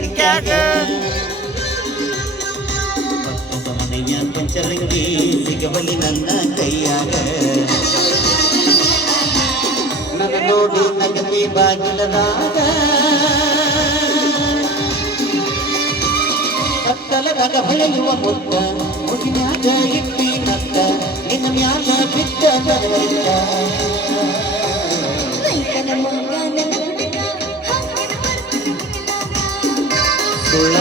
ಕಿಟಕ್ಯಾಗ ಮನೆಯ ಪಂಚರಂಗಿ ಸಿಗಬಲಿ ನನ್ನ ಕೈಯಾಗ ನನ್ನ ನೋಡಿ ನಗಲಿ ಬಾಗಿಲದಾಗ ಕತ್ತಲದಾಗ ಹೊಳೆಯುವ ಮುತ್ತ ಮುಗಿನ್ಯಾಗ ಇಟ್ಟಿ ನತ್ತ ನಿನ್ನ ಮ್ಯಾಗ ಬಿಟ್ಟ ಬರಲಿಲ್ಲ ಸುಳ್ಳ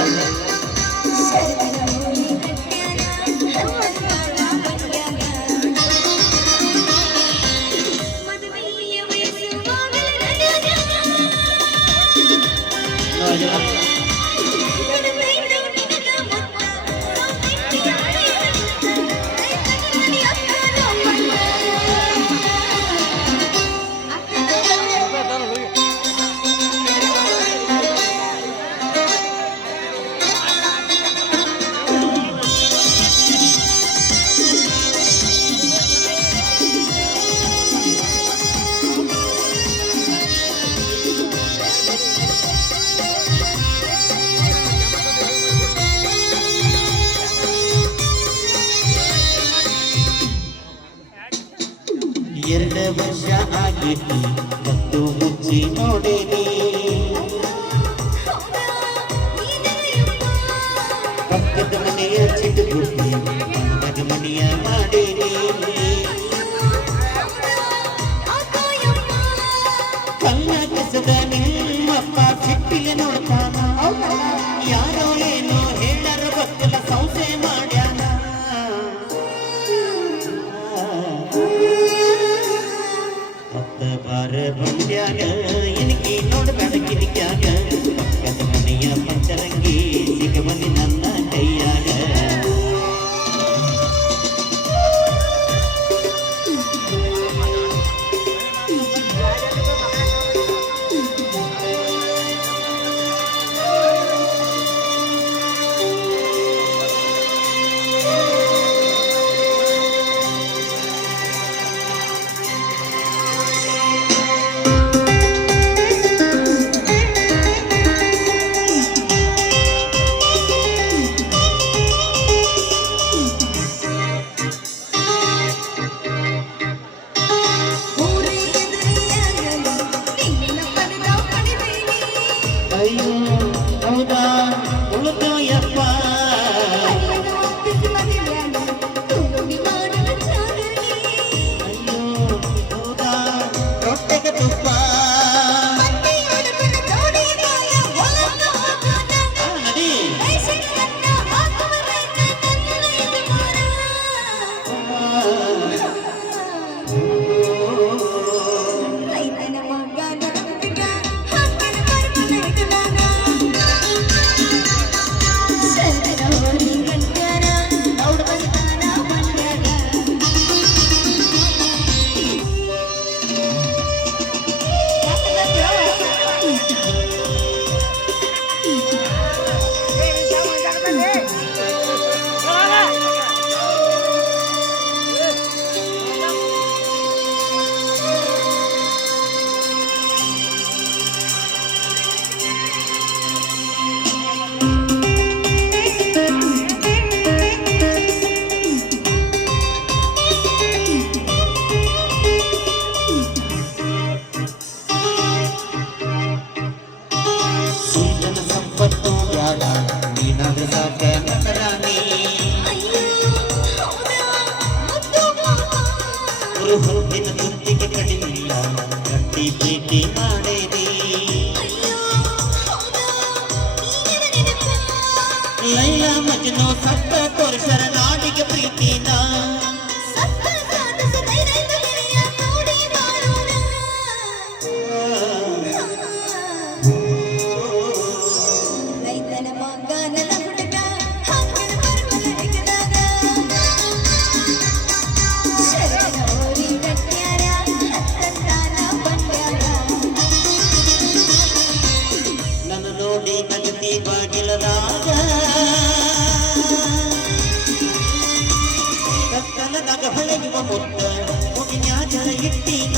ಎರಡು ವರ್ಷ ಆಗಿತ್ತು ಮತ್ತು ಮುಚ್ಚಿ ನೋಡೇನಿ ಪಕ್ಕದ ಮನೆಯ ಚಿಟುಗುಟ್ಟಿ ಪಕ್ಕದ ಮನೆಯ ಮಾಡೇನಿ ಕಲ್ಲ ಕಸದ ನಿಮ್ಮಪ್ಪ ಸಿಟ್ಟಿಗೆ ನೋಡ್ತಾನ ಯಾರೋ ಏನೋ ಹೇಳರ ಗೊತ್ತಿಲ್ಲ ಸಂಸೆ ಮಾಡ್ಯಾನ ಬಾರ ಬಂದ್ಯಾಗ ಇನಕಿ ನೋಡ್ಬೇಡ ಕಿರಿಕ್ಯಾಗ ಪಕ್ಕದ ಮನೆಯ ಪಂಚರಂಗಿ ಸಿಗಬಲಿ ನನ್ನ ಕೈಯಾಗ ಹೊತ್ತಿನ ತುತ್ತಿಗೆ ಕಡಿಮಿಲ್ಲ ಗಟ್ಟಿ ಪ್ರೀತಿ ಮಾಡೇನಿ ಲೈಲಾ ಮಜ್ನು ಸತ್ತ ತೋರಿಸರ ನಾಡಿಗೆ ಪ್ರೀತಿನ ಬಾಗಿಲದಾಗ ಕತ್ತಲದಾಗ ಹೊಳೆಯುವ ಮುತ್ತ ಮುಗಿನ್ಯಾಗ ಇಟ್ಟಿನ